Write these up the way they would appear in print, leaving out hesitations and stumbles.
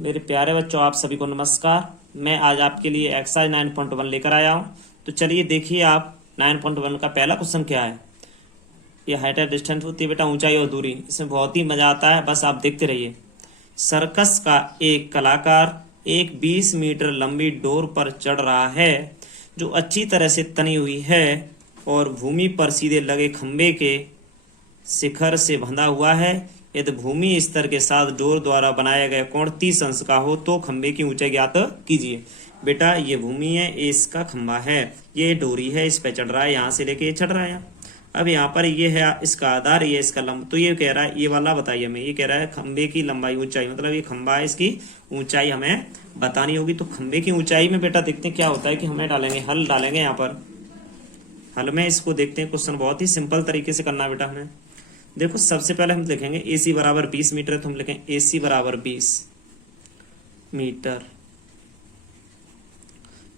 मेरे प्यारे बच्चों, आप सभी को नमस्कार। मैं आज आपके लिए एक्सरसाइज 9.1 लेकर आया हूं। तो चलिए देखिए आप 9.1 का पहला क्वेश्चन क्या है। ये हाइट एंड डिस्टेंस होती है बेटा, ऊंचाई और दूरी। इसमें बहुत ही मजा आता है, बस आप देखते रहिए। सर्कस का एक कलाकार एक 20 मीटर लंबी डोर पर चढ़ रहा है जो अच्छी तरह से तनी हुई है और भूमि पर सीधे लगे खंबे के शिखर से बंधा हुआ है। यदि भूमि स्तर के साथ डोर द्वारा बनाया गया कोण 30 अंश का हो तो खंबे की ऊंचाई ज्ञात कीजिए। बेटा ये भूमि है, ये इसका खंबा है, ये डोरी है, इस पे चढ़ रहा है, यहाँ से लेके ये चढ़ रहा है। अब यहाँ पर ये है इसका आधार, ये इसका लंब। तो ये कह रहा है, ये वाला बताइए हमें, ये कह रहा है खंबे की लंबाई ऊंचाई, मतलब ये खंबा है, इसकी ऊंचाई हमें बतानी होगी। तो खंबे की ऊंचाई में बेटा देखते हैं क्या होता है कि हमें डालेंगे, हल डालेंगे यहाँ पर। हल में इसको देखते हैं, क्वेश्चन बहुत ही सिंपल तरीके से करना है बेटा हमें। देखो सबसे पहले हम लिखेंगे AC बराबर 20 मीटर है, तो हम लिखेंगे AC बराबर 20 मीटर।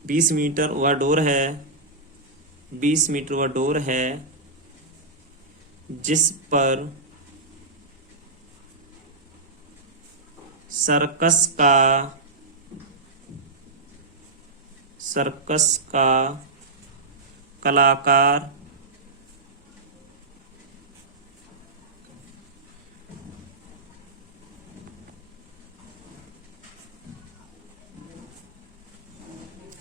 20 मीटर वह डोर है, 20 मीटर वह डोर है जिस पर सर्कस का कलाकार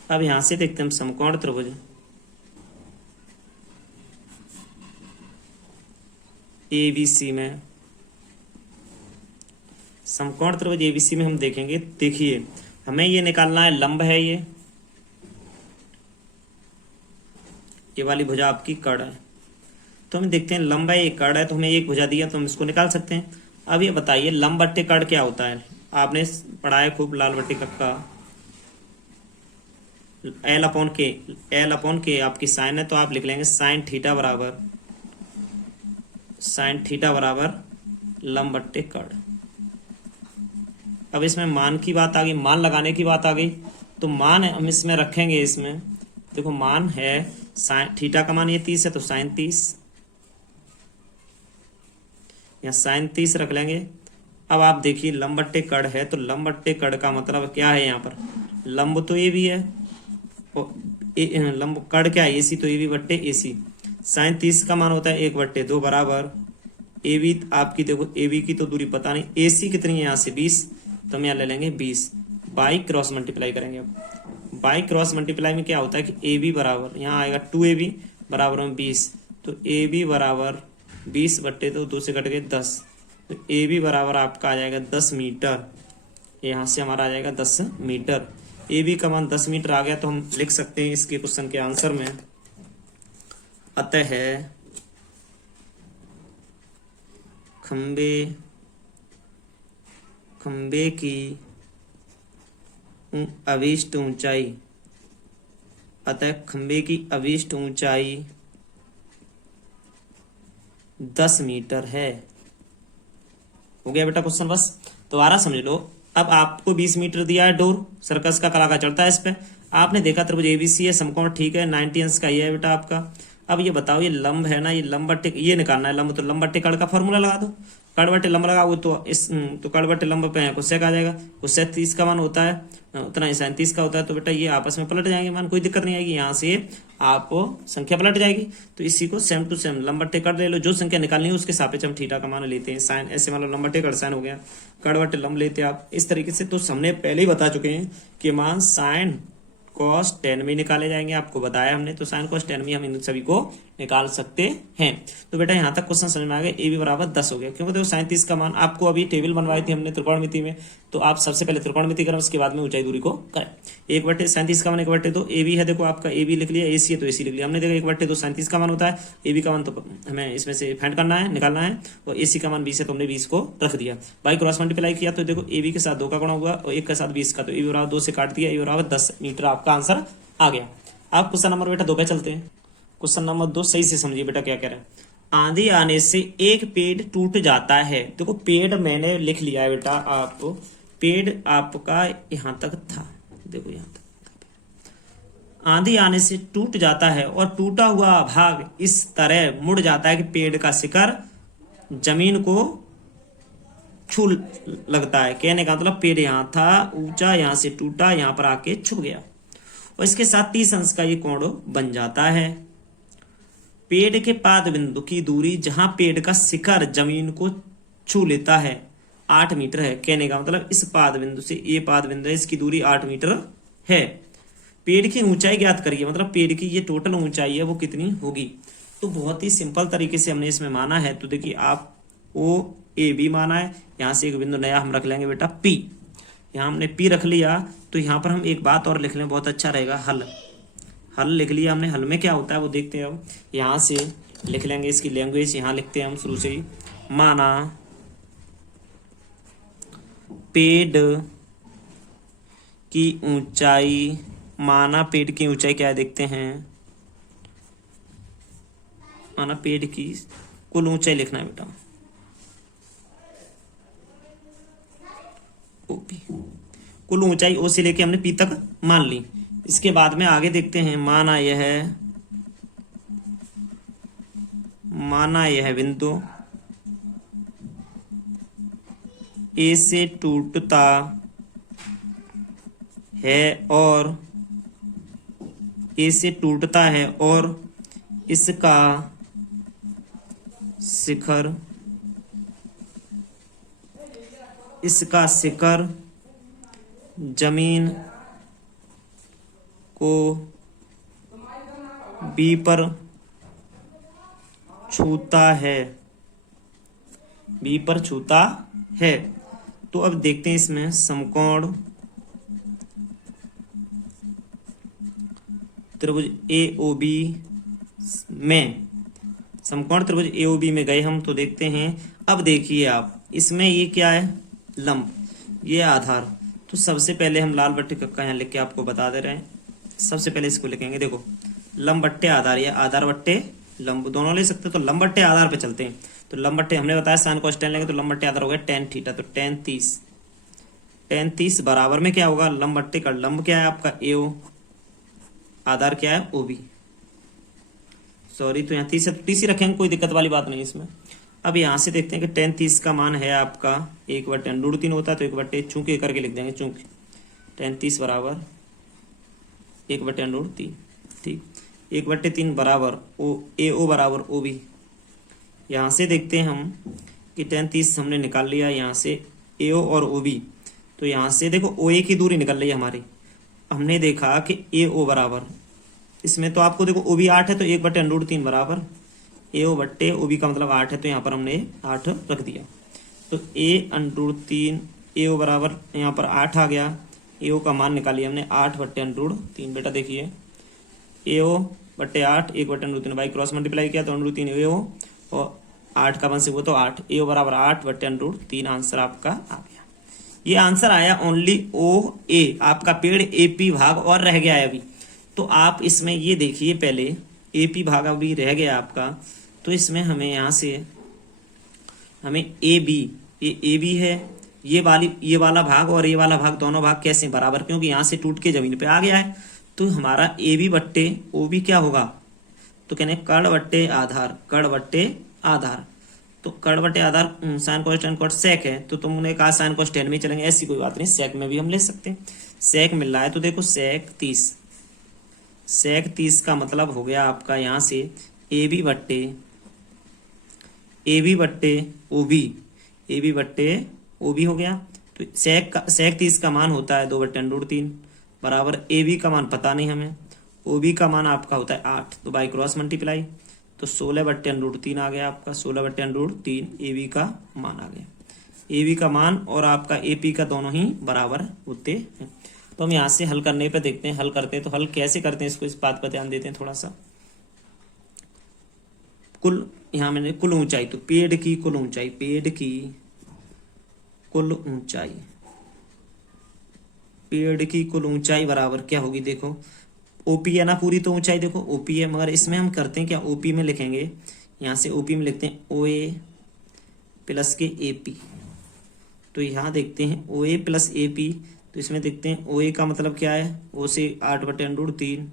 अब यहां से देखते हैं हम समकोण त्रिभुज। ABC में समकोण त्रिभुज ABC में हम देखेंगे। देखिए हमें ये निकालना है, लंब है ये वाली भुजा आपकी कड़ है। तो हम देखते हैं लंब है, ये कड़ है, तो हमें एक भुजा दिया तो हम इसको निकाल सकते हैं। अब ये बताइए लंब बट्टे कड़ क्या होता है। आपने पढ़ा है खूब, लाल बट्टे कक्का। L अपॉन के आपकी साइन है, तो आप लिख लेंगे साइन थीटा बराबर लंब बट्टे कड़। अब इसमें मान की बात आ गई, मान लगाने की बात आ गई। तो मान हम इसमें रखेंगे, इसमें देखो मान है साइन थीटा का मान ये 30 है, तो साइन 30 या साइन 30 रख लेंगे। अब आप देखिए लंब बट्टे कड़ है, तो लंब बट्टे कड़ का मतलब क्या है, यहाँ पर लंब तो ये भी है, लंब कड़ क्या है AC, तो AB बट्टे AC। साइन 30 का मान होता है 1/2 बराबर AB। आपकी देखो AB की तो दूरी पता नहीं, AC कितनी है यहाँ से 20, तो हम यहाँ ले लेंगे 20 बाई क्रॉस मल्टीप्लाई करेंगे। अब बाई क्रॉस मल्टीप्लाई में क्या होता है कि AB बराबर यहाँ आएगा 2AB बराबर में 20, तो AB बराबर 20/2, 2 से कट गए 10, तो AB बराबर आपका आ जाएगा 10 मीटर। यहाँ से हमारा आ जाएगा 10 मीटर। AB का मान 10 मीटर आ गया, तो हम लिख सकते हैं इसके क्वेश्चन के आंसर में, अतः खंबे की अभिष्ट ऊंचाई, अतः खंबे की अभिष्ट ऊंचाई 10 मीटर है। हो गया बेटा क्वेश्चन, बस दोबारा समझ लो। अब आपको 20 मीटर दिया है डोर, सर्कस का कलाकार चढ़ता है इस पे। आपने देखा त्रिभुज ABC है, समकोण ठीक है, 90 अंश का ये है बेटा आपका। अब ये बताओ, ये लंब है ना, ये लंब बट्टे ये निकालना है लंब, तो लंब बट्टे कड़ का फॉर्मूला लगा दो। कड़ बट्टे लंब लगाओ तो इस तो कड़ बट्टे लंब पे कोसेक आ जाएगा। कोसेक 30 का मान होता है उतना ही साइन 30 का होता है, तो बेटा ये आपस में पलट जाएंगे मान, कोई दिक्कत नहीं आएगी। यहाँ से आपको संख्या पलट जाएगी, तो इसी को सेम टू सेम लंब बट्टे कड़ ले लो, जो संख्या निकालनी है उसके सापेक्ष हम थीटा का मान लेते हैं। साइन ऐसे मान लो लंब बट्टे कड़ साइन हो गया, कड़ बट्टे लंब लेते हैं आप इस तरीके से। तो हमने पहले ही बता चुके हैं कि मान साइन cos tan में निकाले जाएंगे, आपको बताया हमने। तो साइन cos tan में हम इन सभी को निकाल सकते हैं। तो बेटा यहाँ तक क्वेश्चन समझ में आ गया, AB बराबर 10 हो गया। क्योंकि देखो साइन 30 का मान आपको अभी टेबल बनवाई थी हमने त्रिकोणमिति में, तो आप सबसे पहले त्रिकोणमिति करें, उसके बाद में ऊंचाई दूरी को करें। 1/37 का मान 1/2 AB है, देखो आपका AB लिख लिया, AC है तो AC लिख लिया हमने। देखो 1/2 37 का मान होता है, AB का मान तो हमें इसमें से फाइंड करना है, निकालना है, और AC का मान 20 है, तो हमने 20 को रख दिया। बाई क्रॉस मल्टीप्लाई किया, तो देखो AB के साथ 2 का गुणा हुआ और 1 के साथ 20 का, तो AB बराबर 2 से काट दिया, AB बराबर 10 मीटर आपका आंसर आ गया। आप क्वेश्चन नंबर बेटा 2 पे चलते हैं। क्वेश्चन नंबर 2 सही से समझिए बेटा क्या कह रहे हैं। आंधी आने से एक पेड़ टूट जाता है। देखो पेड़ मैंने लिख लिया है बेटा, आप पेड़ आपका यहां तक था, देखो यहां तक। आंधी आने से टूट जाता है और टूटा हुआ भाग इस तरह मुड़ जाता है कि पेड़ का शिखर जमीन को छू लगता है। कहने का मतलब पेड़ यहाँ था ऊंचा, यहाँ से टूटा, यहाँ पर आके छू गया और इसके साथ 30 अंश का ये कोण बन जाता है। पेड़ के पाद बिंदु की दूरी जहां पेड़ का शिखर जमीन को छू लेता है 8 मीटर है। कहने का मतलब इस पाद बिंदु से ये पाद बिंदु है, इसकी दूरी 8 मीटर है। पेड़ की ऊंचाई ज्ञात करिए, मतलब पेड़ की ये टोटल ऊंचाई है वो कितनी होगी। तो बहुत ही सिंपल तरीके से हमने इसमें माना है। तो देखिए आप ओ ए बी माना है, यहाँ से एक बिंदु नया हम रख लेंगे बेटा पी। यहाँ हमने पी रख लिया तो यहाँ पर हम एक बात और लिख लें, बहुत अच्छा रहेगा, हल। हल लिख लिया हमने। हल में क्या होता है वो देखते हैं। अब यहाँ से लिख लेंगे इसकी लैंग्वेज, यहाँ लिखते हैं हम शुरू से ही। माना पेड़ की ऊंचाई, माना पेड़ की ऊंचाई क्या है देखते हैं। माना पेड़ की कुल ऊंचाई लिखना है बेटा, ओपी। कुल ऊंचाई ओ से लेके हमने पी तक मान ली। इसके बाद में आगे देखते हैं। माना यह बिंदु ए से टूटता है और ए से टूटता है और इसका शिखर जमीन को बी पर छूता है। तो अब देखते हैं इसमें समकोण त्रिभुज एओबी में, समकोण त्रिभुज एओबी में गए हम तो देखते हैं। अब देखिए आप इसमें ये क्या है, लंब, ये आधार। तो सबसे पहले हम लाल बट्टे कक्का यहाँ लिख के आपको बता दे रहे हैं। सबसे पहले इसको लिखेंगे, देखो लंब बट्टे आधार या आधार बट्टे लंब दोनों ले सकते हैं। तो लंब बट्टे आधार पे चलते हैं। तो लंब बट्टे हमने बताया साइन कोस टेन लेंगे तो लंब बट्टे आधार हो गया टेन थीटा। तो टेन 30 बराबर में क्या होगा, लंब बट्टे का लंब क्या है आपका एओ, आधार क्या है ओबी। सॉरी, तो यहाँ 30 है तो 30 ही रखेंगे, कोई दिक्कत वाली बात नहीं इसमें। अब यहाँ से देखते हैं कि टेन 30 का मान है आपका 1/√3 होता है। तो 1 चूंकि करके लिख देंगे, चूंकि टेन 30 बराबर 1/√3। ठीक, 1/3 बराबर एओ बराबर ओबी। यहाँ से देखते हैं हम कि टेन 30 हमने निकाल लिया यहाँ से एओ और ओबी। तो यहाँ से देखो ओए की दूरी निकल रही है हमारी। हमने देखा कि एओ बराबर, इसमें तो आपको देखो ओबी 8 है तो 1/√3 बराबर एओ बट्टे ओबी का मतलब 8 है। तो यहाँ पर हमने 8 रख दिया। तो a√3 एओ बराबर यहाँ पर 8 आ गया। एओ का मान निकालिए हमने 8/√3। बेटा देखिए एओ बट्टे 8 1/√3 बाई क्रॉस मल्टीप्लाई किया तो √3 एओ और 8 का 1 से वो तो 8 एओ बराबर 8/√3। आंसर आपका आ गया। ये आंसर आया ओनली ओ ए, आपका पेड़ एपी भाग और रह गया है अभी। तो आप इसमें ये देखिए, पहले एपी भाग अभी रह गया आपका। तो इसमें हमें यहाँ से हमें ए बी है, ये वाला भाग और ये वाला भाग दोनों भाग कैसे बराबर, क्योंकि यहाँ से टूट के जमीन पे आ गया है। तो हमारा ए बी बट्टे ओ बी क्या होगा, तो कहने कर्ण बट्टे आधार। तो कर्ण बट्टे आधार sine cos tan cot sec है। तो तुमने कहा साइन कोस टेन में चलेंगे, ऐसी कोई बात नहीं, सेक में भी हम ले सकते हैं। सेक मिल रहा है तो देखो सेक 30 का मतलब हो गया आपका यहाँ से ए बी बट्टे ओ बी हो गया। तो सेक 30 का मान होता है 2/√3 बराबर ए बी का मान पता नहीं हमें, ओ बी का मान आपका होता है 8। तो बाई क्रॉस मल्टीप्लाई तो 16/√3 आ गया आपका। 16/√3 ए बी का मान आ गया। ए बी का मान और आपका ए पी का दोनों ही बराबर होते हैं। तो हम यहाँ से हल करने पे देखते हैं, हल करते हैं तो हल कैसे करते हैं इसको, इस बात पर ध्यान देते हैं थोड़ा सा। कुल यहाँ मैंने कुल ऊंचाई, तो पेड़ की कुल ऊंचाई बराबर क्या होगी, देखो ओपी है ना पूरी, तो ऊंचाई देखो ओपी है, मगर इसमें हम करते हैं क्या, ओपी में लिखेंगे, यहाँ से ओपी में लिखते हैं ओए प्लस के एपी। तो यहाँ देखते हैं ओए प्लस एपी, तो इसमें देखते हैं ओए का मतलब क्या है, ओ से 8/√3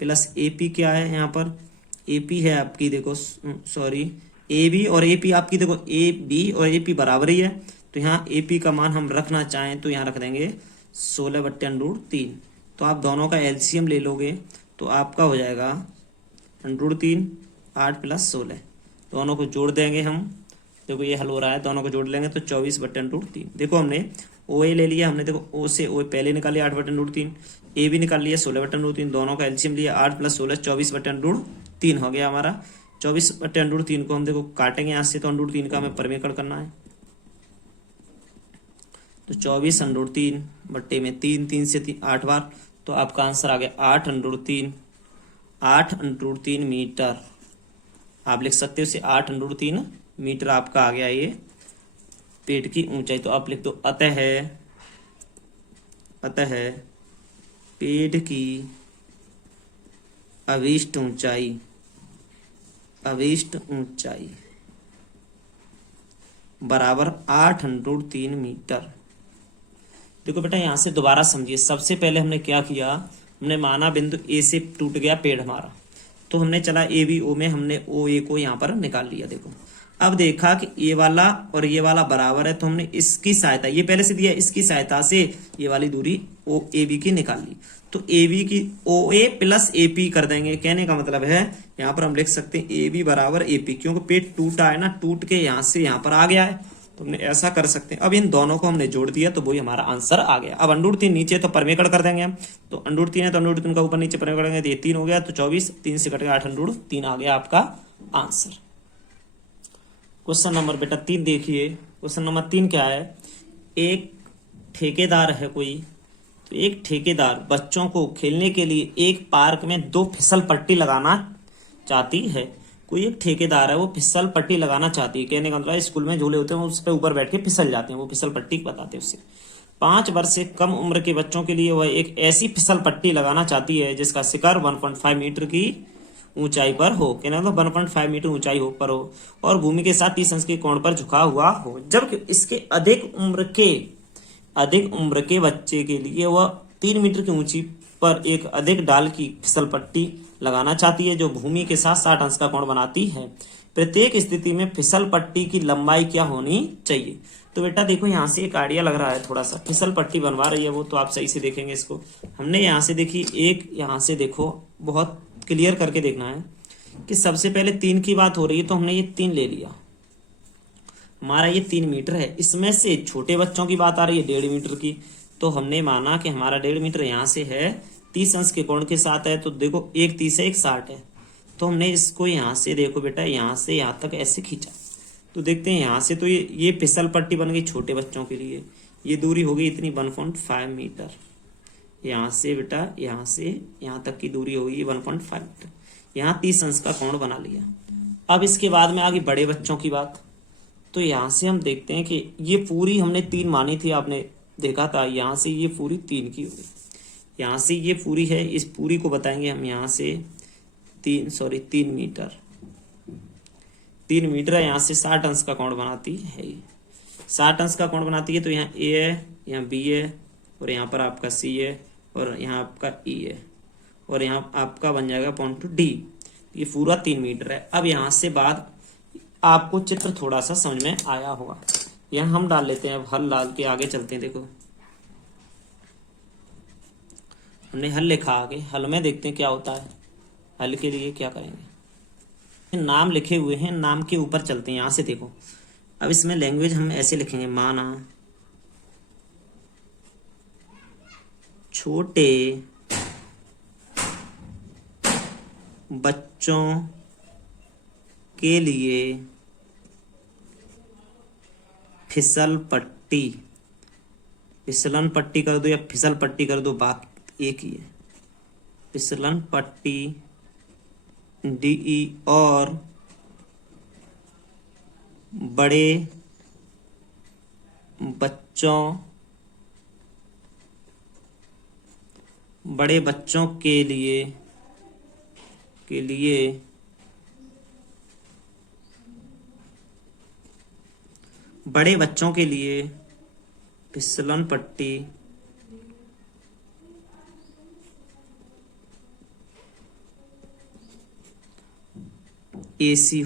प्लस एपी क्या है, यहाँ पर एपी है आपकी, देखो सॉरी ए बी और एपी आपकी, देखो ए बी और एपी बराबर ही है। तो यहाँ AP का मान हम रखना चाहें तो यहाँ रख देंगे 16/√3। तो आप दोनों का LCM ले लोगे तो आपका हो जाएगा √3, 8 + 16, दोनों को जोड़ देंगे हम। देखो ये हल हो रहा है, दोनों को जोड़ लेंगे तो 24/√3। देखो हमने OA ले लिया, हमने देखो O से OA पहले निकाल लिया 8/√3, A भी निकाल लिया 16/√3, दोनों का LCM लिया 8 + 16 24/√3 हो गया हमारा। 24/√3 को हम देखो काटेंगे यहाँ से, तो √3 का हमें परिमेय करना है। तो 24/3 बट्टे में 3, 3 से 3 8 बार, तो आपका आंसर आ गया 8/3, 8/3 मीटर। आप लिख सकते हो इसे 8/3 मीटर आपका आ गया ये पेड़ की ऊंचाई। तो आप लिख दो अतः पेड़ की अभिष्ट ऊंचाई बराबर 8/3 मीटर। देखो बेटा यहाँ से दोबारा समझिए, सबसे पहले हमने क्या किया, हमने माना बिंदु A से टूट गया पेड़ हमारा, तो हमने चला ABO में हमने OA को यहाँ पर निकाल लिया। देखो अब देखा कि ये वाला और ये वाला बराबर है, तो हमने इसकी सहायता, ये पहले से दिया, इसकी सहायता से ये वाली दूरी OAB की निकाल ली। तो AB की OA + AP कर देंगे। कहने का मतलब है यहाँ पर हम लिख सकते हैं AB = AP, क्योंकि पेट टूटा है ना, टूट के यहाँ से यहाँ पर आ गया है, तो हमने ऐसा कर सकते हैं। अब इन दोनों को हमने जोड़ दिया तो वही हमारा आंसर आ गया। अब √3 नीचे तो परिमेय कर देंगे हम, तो √3 है तो √3 का ऊपर नीचे परिमेय करेंगे तो ये 3 हो गया, तो 24, 3 से कटेगा 8/3 आ गया आपका आंसर। क्वेश्चन नंबर बेटा 3 देखिए। क्वेश्चन नंबर 3 क्या है, एक ठेकेदार है कोई, तो एक ठेकेदार बच्चों को खेलने के लिए एक पार्क में 2 फिसल पट्टी लगाना चाहती है। कोई एक ठेकेदार है, वो फिसल पट्टी लगाना चाहती है। कहने का मतलब स्कूल में झूले होते हैं, उस पर ऊपर बैठ के फिसल जाते हैं, वो फिसल पट्टी बताते हैं उससे। 5 वर्ष से कम उम्र के बच्चों के लिए वह एक ऐसी फिसल पट्टी लगाना चाहती है जिसका शिखर 1.5 मीटर की ऊंचाई पर हो। कहना मतलब 1.5 मीटर ऊंचाई हो पर हो और भूमि के साथ 30 अंश के कोण पर झुका हुआ हो, जबकि इसके अधिक उम्र के बच्चे के लिए वह 3 मीटर की ऊंची पर एक अधिक डाल की फिसल पट्टी लगाना चाहती है जो भूमि के साथ 60 अंश का कोण बनाती है। प्रत्येक स्थिति में फिसल पट्टी की लंबाई क्या होनी चाहिए। तो बेटा देखो यहाँ से एक आइडिया लग रहा है, थोड़ा सा फिसल पट्टी बनवा रही है वो, तो आप सही से देखेंगे इसको। हमने यहाँ से देखी, एक यहाँ से देखो, बहुत क्लियर करके देखना है कि सबसे पहले 3 की बात हो रही है, तो हमने ये 3 ले लिया, हमारा ये 3 मीटर है। इसमें से छोटे बच्चों की बात आ रही है 1.5 मीटर की, तो हमने माना कि हमारा 1.5 मीटर यहाँ से है, 30 अंश के कोण के साथ है, तो देखो एक 30 है, एक 60 है, तो हमने इसको यहाँ से देखो बेटा, यहाँ से यहाँ तक ऐसे खींचा, तो देखते हैं यहाँ से तो ये फिसल पट्टी बन गई छोटे बच्चों के लिए। ये दूरी हो गई इतनी 1.5 मीटर, यहाँ से बेटा यहाँ से यहाँ तक की दूरी होगी 1.5 मीटर। यहाँ 30 अंश का कोण बना लिया। अब इसके बाद में आगे बड़े बच्चों की बात, तो यहाँ से हम देखते हैं कि ये पूरी हमने 3 मानी थी, आपने देखा था, यहाँ से ये पूरी 3 की हो गई, यहाँ से ये पूरी है, इस पूरी को बताएंगे हम यहाँ से 3 मीटर, 3 मीटर है, यहाँ से 60 अंश का कोण बनाती है, 60 अंश का कोण बनाती है। तो यहाँ A है, यहाँ B है, और यहाँ पर आपका C है, और यहाँ आपका E है, और यहाँ आपका बन जाएगा पॉइंट D। ये पूरा 3 मीटर है। अब यहाँ से बाद आपको चित्र थोड़ा सा समझ में आया होगा, यहाँ हम डाल लेते हैं, अब हल डाल के आगे चलते हैं। देखो हमने हल लिखा, आगे हल में देखते हैं क्या होता है। हल के लिए क्या करेंगे, नाम लिखे हुए हैं, नाम के ऊपर चलते हैं। यहाँ से देखो, अब इसमें लैंग्वेज हम ऐसे लिखेंगे, माना छोटे बच्चों के लिए फिसल पट्टी, फिसलन पट्टी कर दो या फिसल पट्टी कर दो, बात एक ही है। फिसलन पट्टी DE और बड़े बच्चों के लिए बड़े बच्चों के लिए फिसलन पट्टी AC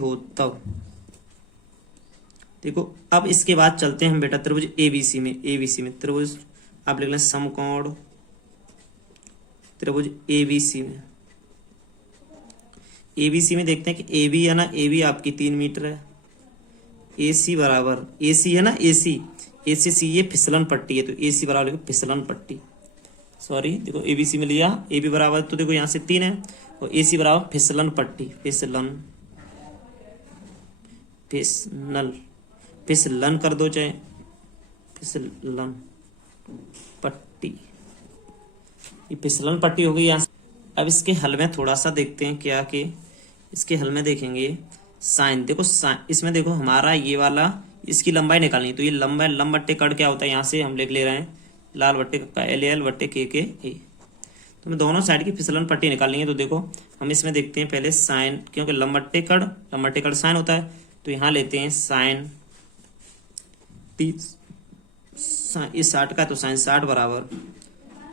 हो तब देखो अब इसके बाद चलते हैं हम बेटा त्रिभुज एबीसी में। एबीसी में त्रिभुज आप लिख लें समकोण त्रिभुज एबीसी में। एबीसी में देखते हैं कि एबी है ना, एबी आपकी 3 मीटर है। एसी बराबर, एसी है ना, एसी एसी सी ये फिसलन पट्टी है, तो एसी बराबर लिखो फिसलन पट्टी। सॉरी देखो एबीसी में लिया, एबी बराबर तो देखो यहाँ से 3 है और एसी बराबर फिसलन पट्टी। फिसलन फिसनल फिसलन कर दो चाहे, फिसलन पट्टी, ये फिसलन पट्टी हो गई यहाँ से। अब इसके हल में थोड़ा सा देखते हैं क्या कि इसके हल में देखेंगे साइन। देखो साइन, इसमें देखो हमारा ये वाला इसकी लंबाई निकालनी, तो ये लंबा लंब बट्टे कड़ क्या होता है, यहाँ से हम लिख ले रहे हैं लाल बट्टे का एल एल बट्टे के ए। तो मैं दोनों साइड की फिसलन पट्टी निकालनी है। तो देखो हम इसमें देखते हैं पहले साइन, क्योंकि लंब बट्टे कड़ साइन होता है, तो यहाँ लेते हैं साइन 30, ये 60 का, तो साइन 60 बराबर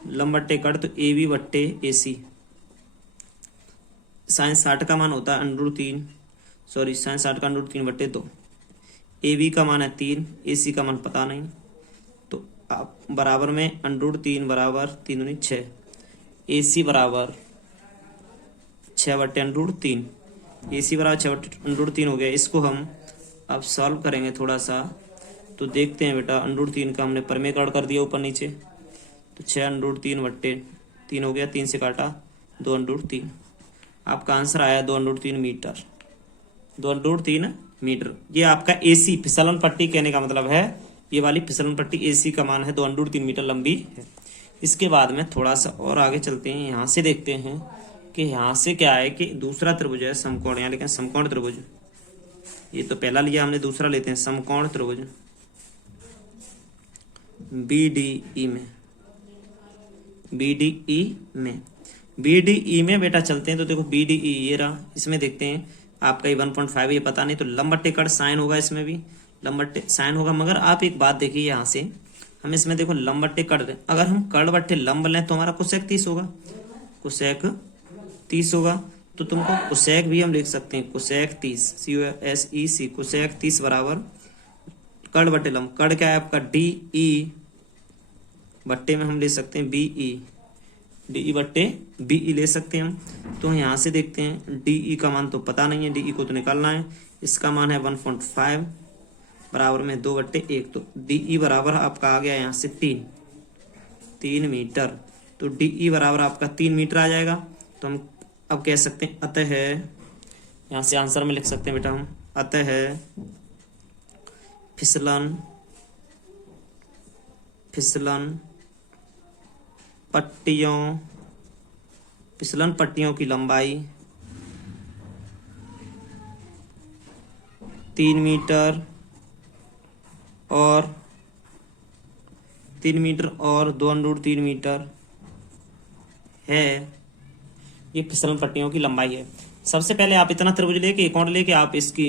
लंब बट्टे कड़ तो ए बी बट्टे ए सी। साइन 60 का मान होता है √3, सॉरी साइन 60 का √3 बट्टे 2। ए बी का मान है 3, ए सी का मान पता नहीं, तो आप बराबर में √3 बराबर 3 दूनी 6, ए सी बराबर 6 बट्टे √3, ए सी बराबर 6 बट्टे √3 हो गया। इसको हम अब सॉल्व करेंगे थोड़ा सा, तो देखते हैं बेटा √3 का हमने परमेकरण कर दिया ऊपर नीचे, तो 6 √3 बट्टे 3 हो गया, 3 से काटा 2 √3, आपका आंसर आया 2 √3 मीटर। 2 √3 मीटर ये आपका एसी फिसलन पट्टी कहने का मतलब है, ये वाली फिसलन पट्टी एसी का मान है 2 √3 मीटर लंबी है। इसके बाद में थोड़ा सा और आगे चलते हैं, यहाँ से देखते हैं कि यहाँ से क्या है कि दूसरा त्रिभुज है समकोण, यहाँ लिखें समकोण त्रिभुज। ये तो पहला लिया हमने, दूसरा लेते हैं समकोण त्रिभुज बीडीई में। बीडीई में बेटा चलते हैं, तो देखो बीडीई ये रहा, इसमें देखते हैं आपका ये 1.5 ये पता नहीं, तो लंब बट्टे कड़ साइन होगा, इसमें भी लंब बट्टे साइन होगा। मगर आप एक बात देखिए यहाँ से हम इसमें देखो लंब बट्टे कड़ दें, अगर हम कड़ बट्टे लंब लें तो हमारा कोसेक 30 होगा, कोसेक 30 होगा। तो तुमको कोसेक भी हम लिख सकते हैं, कोसेक 30 COSEC कोसेक 30 बराबर कड़ बट्टे लंब, कड़ क्या है आपका DE बट्टे में हम ले सकते हैं DE बट्टे BE ले सकते हैं हम। तो यहाँ से देखते हैं DE का मान तो पता नहीं है, DE को तो निकालना है, इसका मान है 1.5 बराबर में 2/1, तो DE बराबर आपका आ गया यहाँ से 3 मीटर, तो DE बराबर आपका 3 मीटर आ जाएगा। तो हम अब कह सकते हैं अतः है, यहाँ से आंसर में लिख सकते हैं बेटा हम, अतः है फिसलन पट्टियों की लंबाई 3 मीटर और 2 √3 मीटर है। ये फिसलन पट्टियों की लंबाई है। सबसे पहले आप इतना त्रिभुज लेके एक और लेके आप इसकी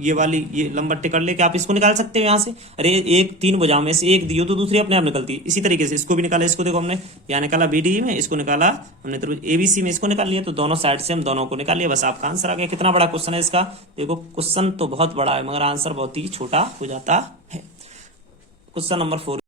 ये वाली ये लंब बट्टे कर लेके आप इसको निकाल सकते हो यहाँ से। अरे एक 3 भुजाओं में से एक दियो तो दूसरी अपने आप निकलती है। इसी तरीके से इसको भी निकाला, इसको देखो हमने यहाँ निकाला बीडीई में, इसको निकाला हमने त्रिभुज एबीसी में, इसको निकाल लिया, तो दोनों साइड से हम दोनों को निकाल लिया, बस आपका आंसर आ गया। कितना बड़ा क्वेश्चन है इसका, देखो क्वेश्चन तो बहुत बड़ा है मगर आंसर बहुत ही छोटा हो जाता है। Question number 4